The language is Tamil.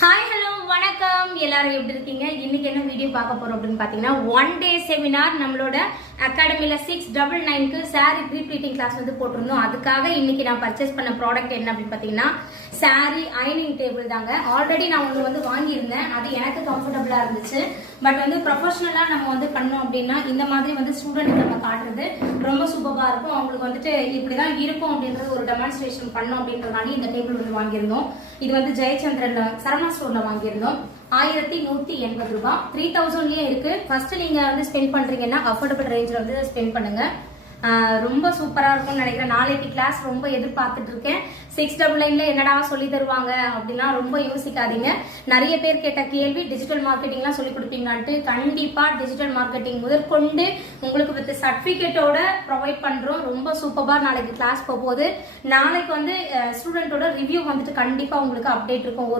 ஹாய் ஹலோ வணக்கம் எல்லாரும் எப்படி இருக்கீங்க? இன்னைக்கு என்ன வீடியோ பார்க்க போறோம் அப்படின்னு பாத்தீங்கன்னா, 1 டே செமினார் நம்மளோட அகாடமில 699க்கு சாரி ப்ரீ ப்ளீட்டிங் கிளாஸ் வந்து போட்டிருந்தோம். அதுக்காக இன்னைக்கு நான் பர்ச்சேஸ் பண்ண ப்ராடக்ட் என்ன அப்படின்னு பாத்தீங்கன்னா, சாரி அயனிங் டேபிள் தாங்க. ஆல்ரெடி நான் ஒன்று வந்து வாங்கியிருந்தேன். அது எனக்கு கம்ஃபர்டபுளா இருந்துச்சு. பட் வந்து ப்ரொஃபஷனலா நம்ம வந்து பண்ணோம் அப்படின்னா இந்த மாதிரி வந்து ஸ்டூடெண்ட் நம்ம காட்டுறது ரொம்ப சூப்பரா இருக்கும். அவங்களுக்கு வந்துட்டு இப்படிதான் இருக்கும் அப்படின்றது ஒரு டெமான்ஸ்ட்ரேஷன் பண்ணோம் அப்படின்றதுனால இந்த டேபிள் வந்து வாங்கியிருந்தோம். இது வந்து ஜெயச்சந்திரன் சரவணா ஸ்டோர்ல வாங்கியிருந்தோம். 1180 ரூபாய் 3000லயே இருக்கு. ஃபர்ஸ்ட் நீங்க வந்து ஸ்பெண்ட் பண்றீங்கன்னா அஃபோர்டபிள் ரேஞ்ச்ல வந்து ஸ்பெண்ட் பண்ணுங்க. ரொம்ப சூப்பரா இருக்கும்னு நினைக்கிறேன். நாளைக்கு கிளாஸ் ரொம்ப எதிர்பார்த்துட்டு இருக்கேன். 699ல என்னடா சொல்லி தருவாங்க அப்படின்னா ரொம்ப யோசிக்காதீங்க. நிறைய பேர் கேட்ட கேள்வி டிஜிட்டல் மார்க்கெட்டிங்லாம் சொல்லி கொடுப்பீங்களான்ட்டு, கண்டிப்பா டிஜிட்டல் மார்க்கெட்டிங் முதற்கொண்டு உங்களுக்கு வித் சர்டிபிகேட்டோட ப்ரொவைட் பண்றோம். ரொம்ப சூப்பரா நாளைக்கு கிளாஸ் போகுது. நாளைக்கு வந்து ஸ்டூடெண்டோட ரிவ்யூ வந்துட்டு கண்டிப்பா உங்களுக்கு அப்டேட் இருக்கும்.